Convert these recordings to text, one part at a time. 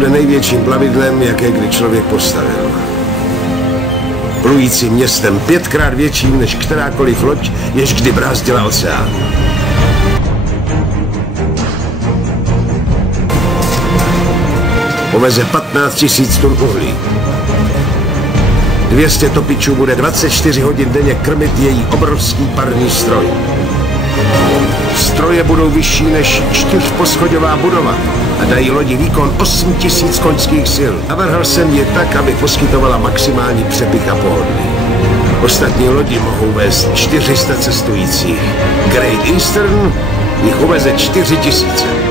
bude největším plavidlem, jaké kdy člověk postavil. Plující městem 5krát větším než kterákoliv loď, jež kdy brázdila oceán. Poveze 15 000 tun uhlí. 200 topičů bude 24 hodin denně krmit její obrovský parní stroj. Stroje budou vyšší než 4poschodová budova a dají lodi výkon 8 000 koňských sil. Navrhl jsem je tak, aby poskytovala maximální přepich a pohodlí. Ostatní lodi mohou vést 400 cestujících. Great Eastern jich uveze 4 000.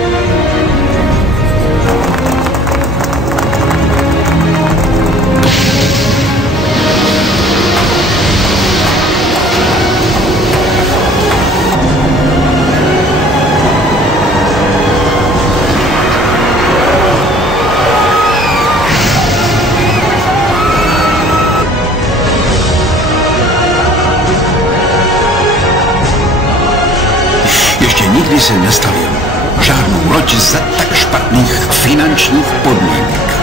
Nikdy jsem nestavil žádnou loď za tak špatných finančních podmínek.